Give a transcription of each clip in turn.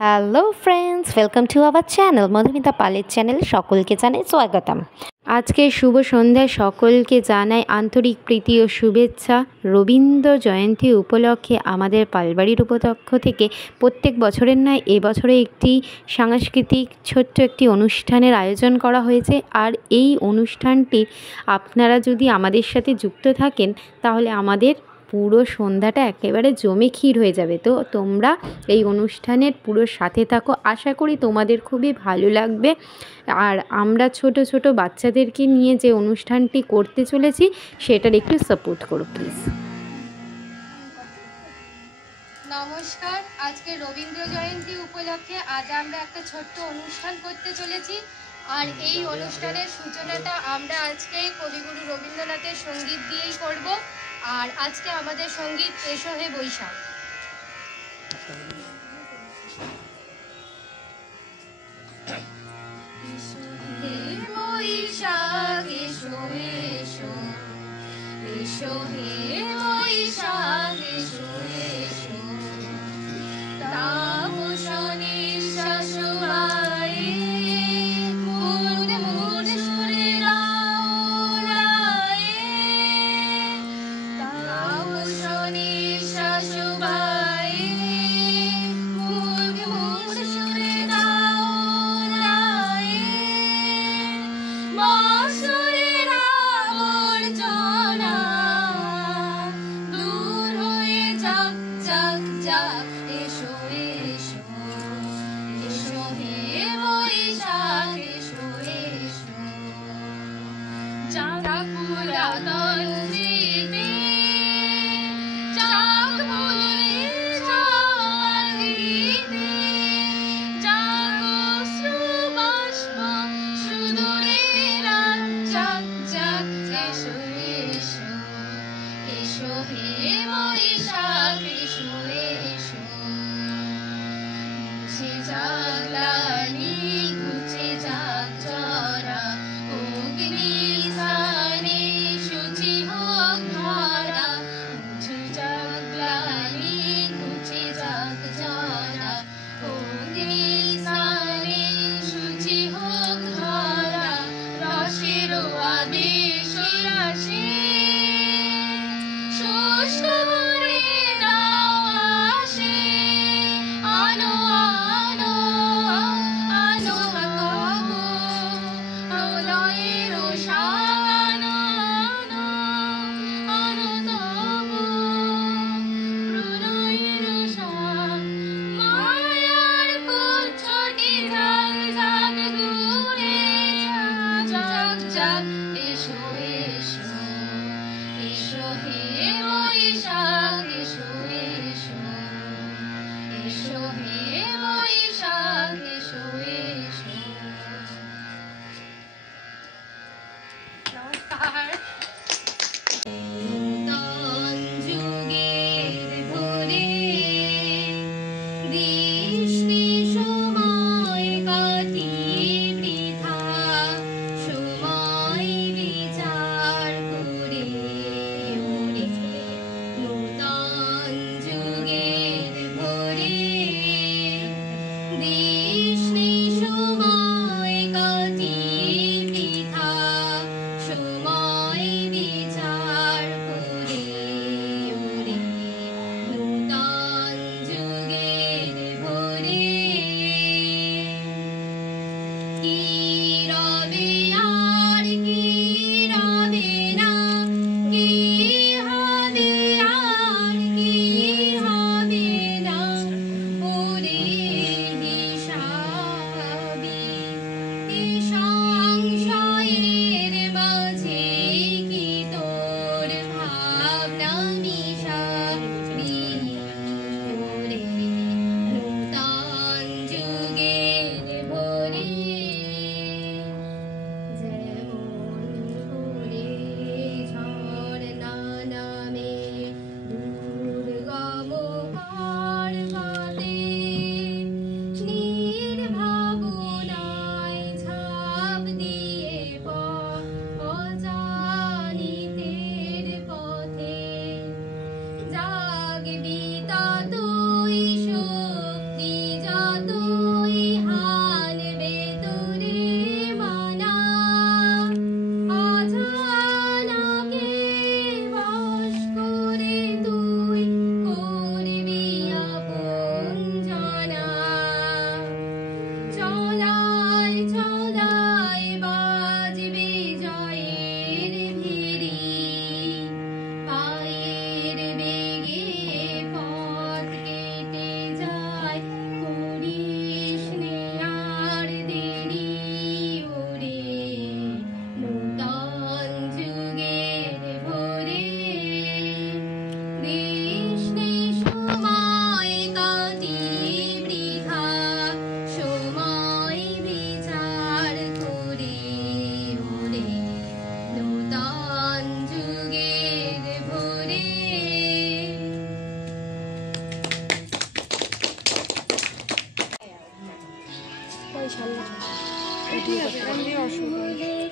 Hello friends, welcome to our channel Madhumita পালের channel. সকলকে জানাই স্বাগতম। আজকে শুভ সন্ধ্যায় সকলকে জানাই আন্তরিক প্রীতি ও শুভেচ্ছা। রবীন্দ্র জয়ন্তী উপলক্ষে আমাদের পালবাড়ির উপপক্ষ থেকে প্রত্যেক বছরের ন্যায় এবছরে একটি সাংস্কৃতিক ছোট্ট একটি অনুষ্ঠানের আয়োজন করা হয়েছে। আর এই অনুষ্ঠানটি আপনারা যদি আমাদের সাথে যুক্ত থাকেন তাহলে আমাদের পুরো সন্ধ্যাটা একেবারে জমে ক্ষীর হয়ে যাবে। তো তোমরা এই অনুষ্ঠানের পুরো সাথে থাকো, আশা করি তোমাদের খুবই ভালো লাগবে। আর আমরা ছোট ছোট বাচ্চাদেরকে নিয়ে যে অনুষ্ঠানটি করতে চলেছি সেটার একটু সাপোর্ট করো প্লিজ। নমস্কার। আজকে রবীন্দ্র জয়ন্তী উপলক্ষে আজ আমরা একটা ছোট্ট অনুষ্ঠান করতে চলেছি। আর এই অনুষ্ঠানের সূচনাটা আমরা আজকে কবিগুরু রবীন্দ্রনাথের সঙ্গীত দিয়েই করব। আর আজকে আমাদের সঙ্গীত এসো হে বৈশাখ। এসো হে বৈশাখ এসো এসো, এসো হে বৈশাখ এসো এসো, তাপসনের শাশুড়ায়ে মুদ মুদ সুরে রায়ে, তাপসনের শাশুড়ায়ে মুদ মুদ সুরে রায়ে, বৎসরের আবর্জনা দূর হয়ে যাক যাক যাক, এসো এসো, এসো হে বৈশাখ এসো এসো, যাক পুরাতন স্মৃতি, যাক ভুলের ঝড় গীতি, যাক অশ্রুবাষ্প সুদূরের রাত, যাক যাক এসো এসো, এসো হে বৈশাখ এসো এসো, ঘুচে যাক গ্লানি ঘুচে যাক জরা, অগ্নি স্থানে শুচি হোক ধরা, ঘুচে যাক গ্লানি ঘুচে যাক জরা, অগ্নি স্থানে শুচি হোক ধরা, রসের আদেশ রাশি শুষ্ক করে দাও আসে, আনো আনো এই সামনে ঠিক আছে, এখান দিয়ে অসুবিধা নেই।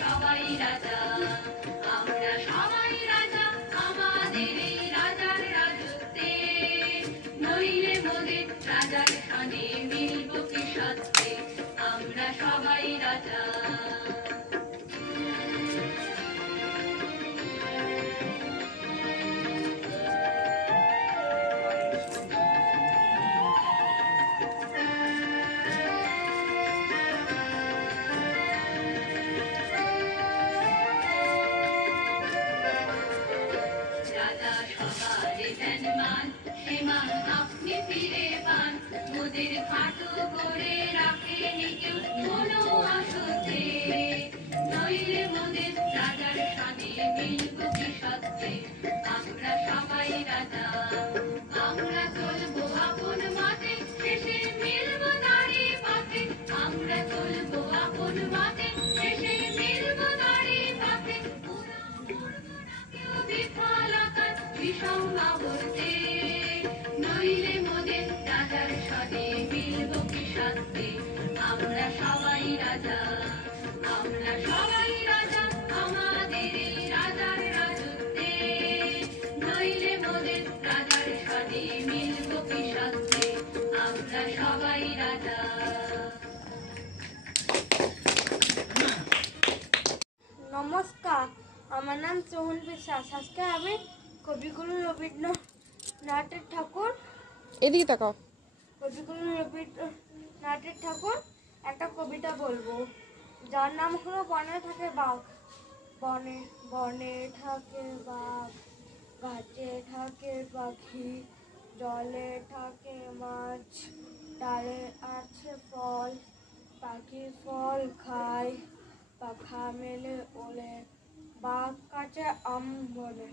সবাই রাজা, আমরা সবাই রাজা আমাদের এই রাজার রাজত্বে, নইলে মোদের রাজার সনে মিলব কি সত্যে, আমরা সবাই রাজা। রাজা সবারে দেন মান, সে মান আপনি ফিরে পান, মোদের খাটো করে রাখেনি কেউ কোনো আসতে, নইলে মোদের রাজার সাথে মিলব কি সত্যে, আমরা সবাই রাজা, আমরা চলবো আপন মতে, শেষে মিলব দাঁড়ি পাতে, আমরা চলবো আপন মতে, শেষে মিলব দাঁড়ি পাতে, পুরা মরব না কেউ বিফলতার বিষম আবর্তে, নইলে মোদের রাজার সনে মিলব কি সত্যে, আমরা সবাই রাজা, আমরা সবাই রাজা আমাদের এই রাজার রাজত্বে, নইলে মোদের রাজার সনে মিলব কি সত্যে, আমরা সবাই রাজা। নমস্কার, আমার নাম সোহন বিশ্বাস। আজকে আমি কবিগুরু রবীন্দ্রনাথের ঠাকুর এদিকে তাকাও। কবিগুরু রবীন্দ্রনাথের ঠাকুর একটা কবিতা বলবো, যার নাম হলো বনে থাকে বাঘ। বনে বনে থাকে বাঘ, গাছে থাকে পাখি, জলে থাকে মাছ, ডালে আছে ফল, পাখি ফল খায়, পাখা মেলে ওলে, বাঘ কাছে আম বলে,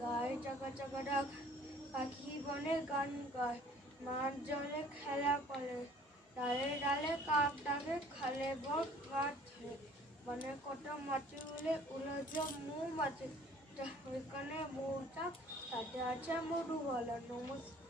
গায়ে চাকা চাকা ডাক, পাখি বনে গান গায়, মাছ জলে খেলা করে, ডালে ডালে কাক ডাকে, খালে বক গাছ ধরে, বনে কত মাছি উলে, উলে যে মৌমাছি, ওইখানে মৌচাক, তাতে আছে মধু বলে। নমস্কার।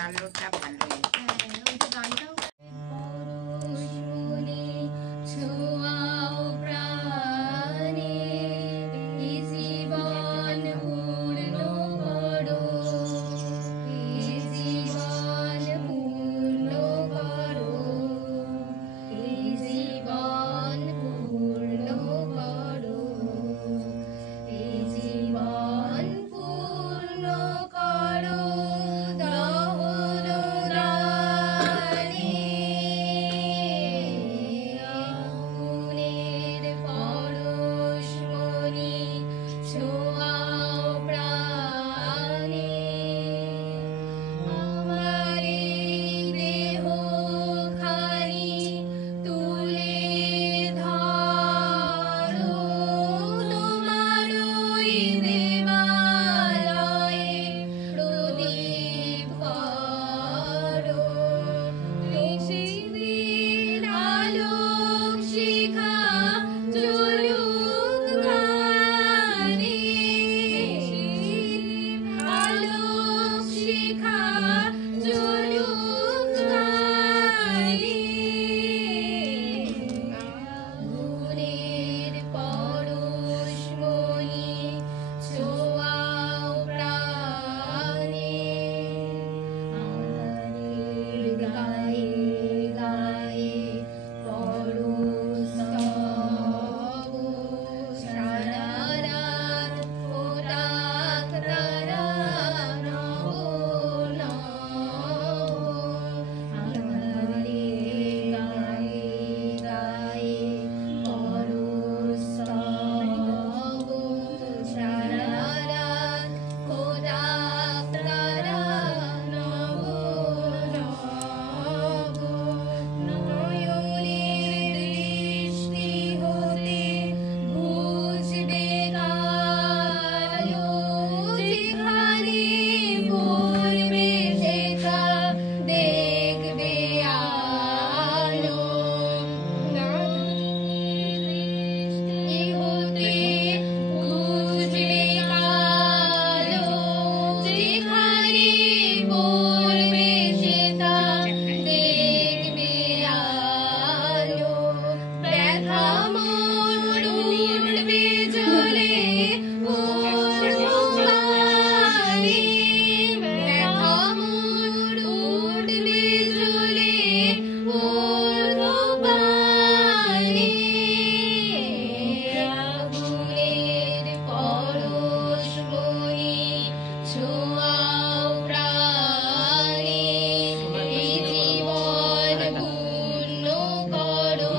আলোটা ভালো। ওই যে গানটাও পরশ মনে ছোঁয়াও প্রাণে এই জীবন পূর্ণ করো, এই জীবন পূর্ণ করো, এই জীবন পূর্ণ করো, এই জীবন পূর্ণ করো দহন দানে আগুনের পরশ মনি ছোঁয়াও প্রাণে আমার এই দেহ খানি তুলে ধরো তোমার ওই দেবালয়ে প্রদীপ করো নিশিদিন আলোক শিখা জ্বলুক গানে আলোক শিখা জ্বলুক গানে আগুনের পরশ মনি ছোঁয়াও প্রাণে আঁধারের গায়ে গায়ে পরশ তব সারা রাত ফোটাক তারা নব নব আঁধারের গায়ে গায়ে পরশ তব সারা রাত ফোটাক তারা নব নব নয়নের দৃষ্টি হতে বুঝবে কালো যেখানে পড়বে সেটা দেখবে আলো দৃষ্টি হতে বুঝবে কালো যেখানে পড়বে সেটা দেখবে আলো ব্যথা মন উঠবে জ্বলে ওরে ব্যথা মন উঠবে জ্বলে ওরে আগুনের পরশ মনি ছোঁয়াও প্রাণে এই জীবন পূর্ণ করো,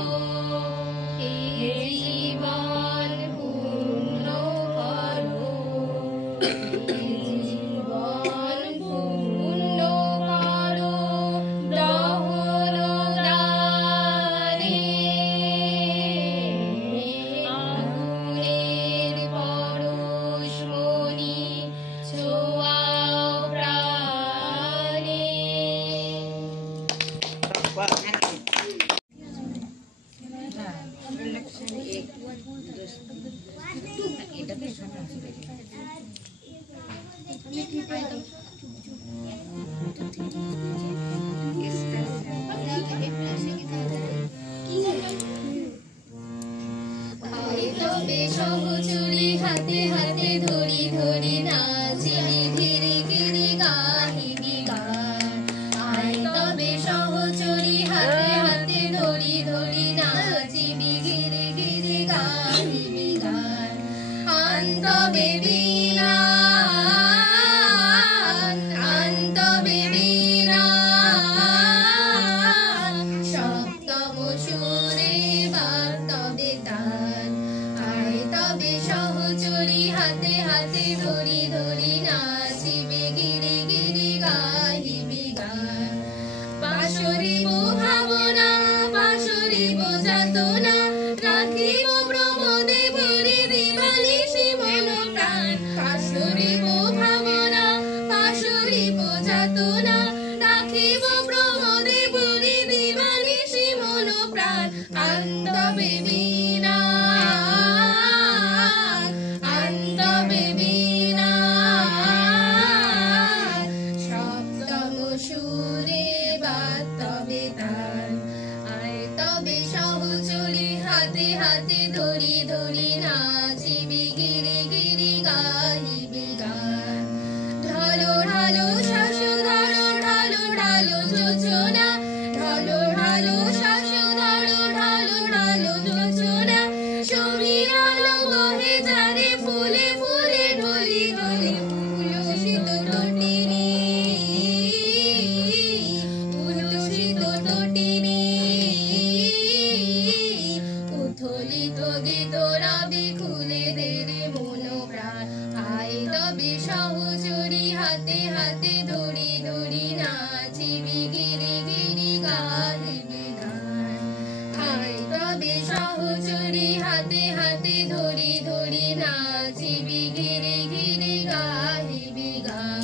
এই জীবন পূর্ণ করো, এই জীবন পূর্ণ করো দহন দানে আগুনের পরশ মনি ছোঁয়াও প্রাণে আয় তবে সহচরী হাতে হাতে ধরি ধরি নাচিবি ধীরে ধীরে গাহিবি গান আয় তবে সহচরী হাতে হাতে ধরি ধরি নাচিবি ধীরে ধীরে গাহিবি গান আন্তবে বিরান আন্তবে বিরান সপ্তম সুরে বার্তবে তান আয় তবে সহচরী হাতে হাতে ধরি ধরি নাচিবে গিরি গিরি গাহিবি গান পাশরিব ভাবনা পাশরিব যাতনা রাখিব প্রমোদে ভরি দিবানিশি মন প্রাণ পাশরিব ভাবনা পাশরিব যাতনা রাখিব প্রমোদে ভরি দিবানিশি মন প্রাণ আন্তবে বিনান আন্তবে বিনান সপ্তম হাতে হাতে ধরি ধরি নাচিবি গিরি গিরি গাহিবি গান। হায় তবে সহচরী হাতে হাতে ধরি ধরি নাচিবি গিরি গিরি গাহিবি গান।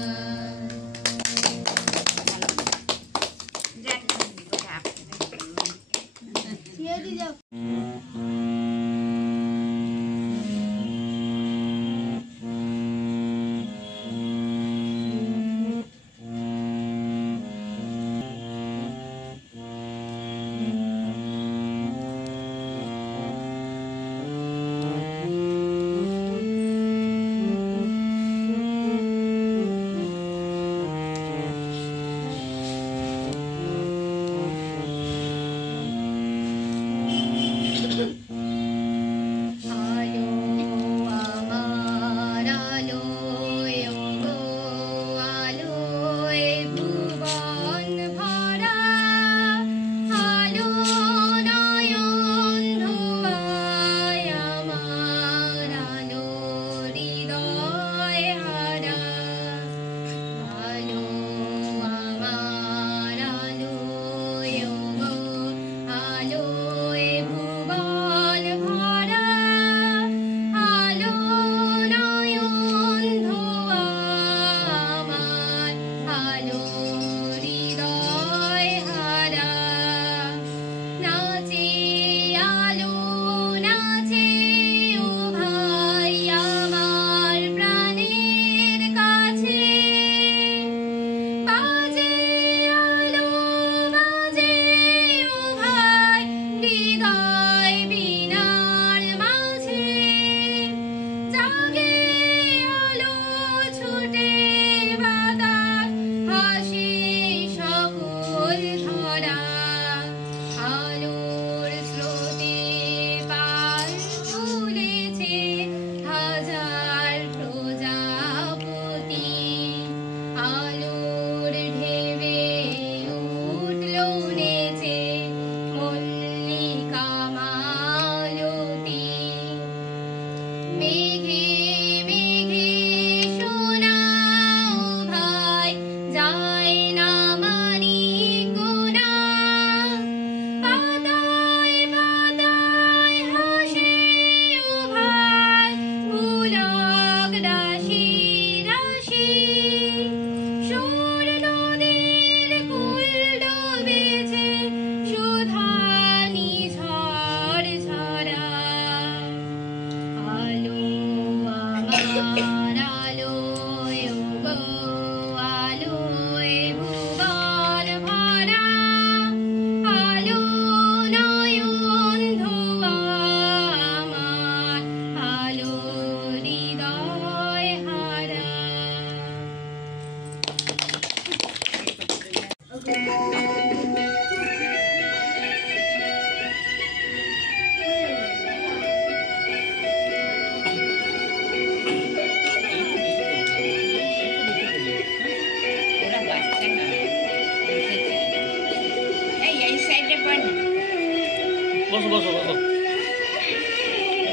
বসো বসো বসো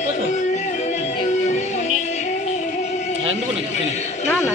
বসো হ্যাঁ দেবো নাকি না না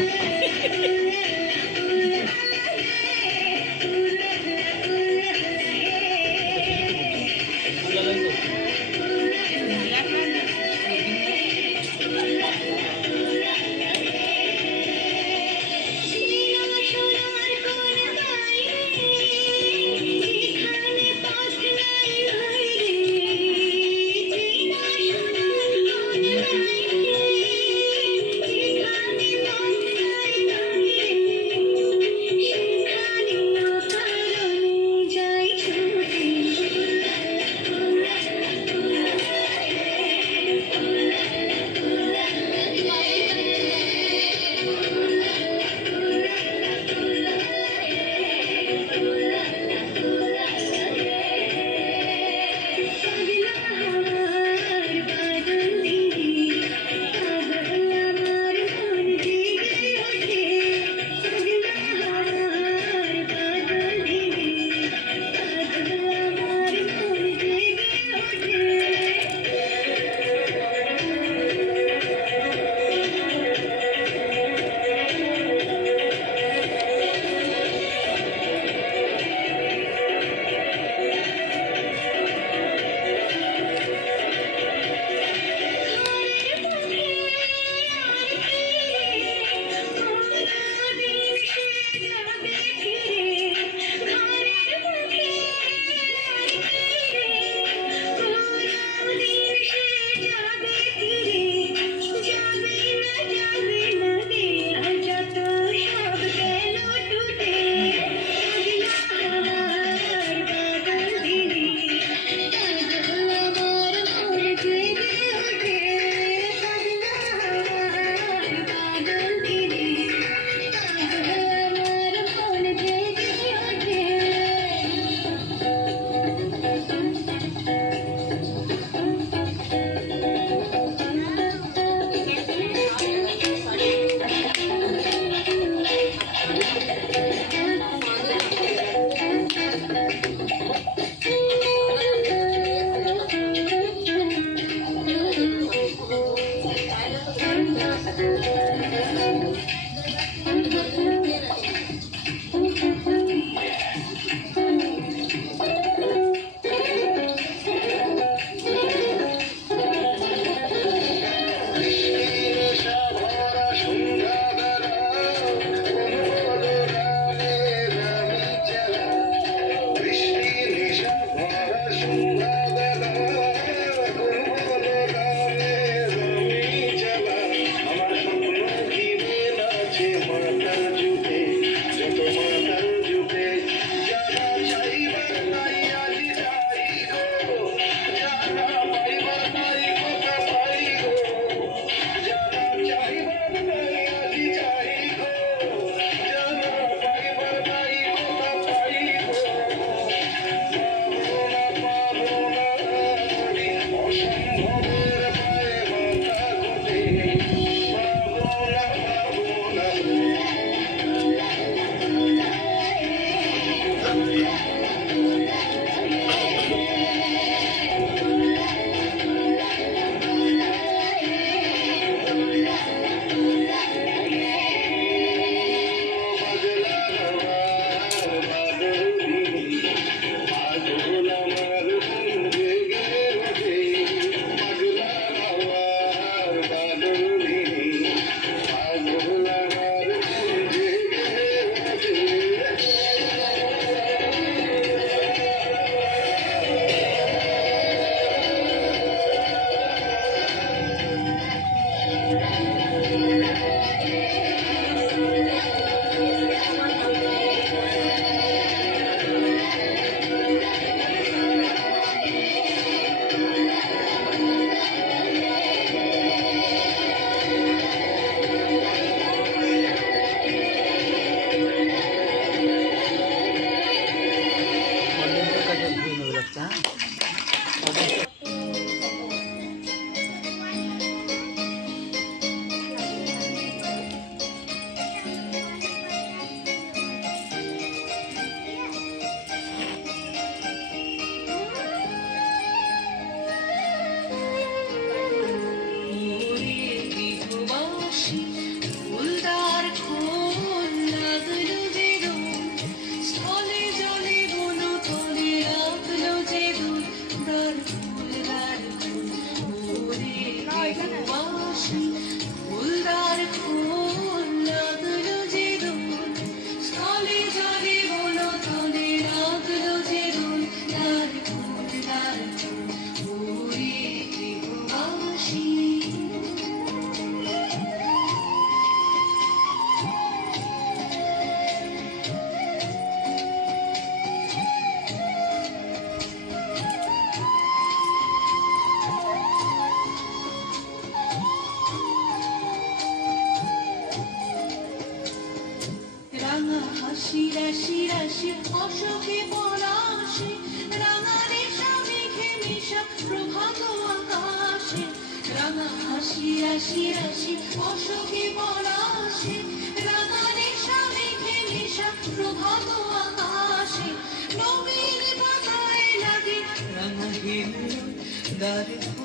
That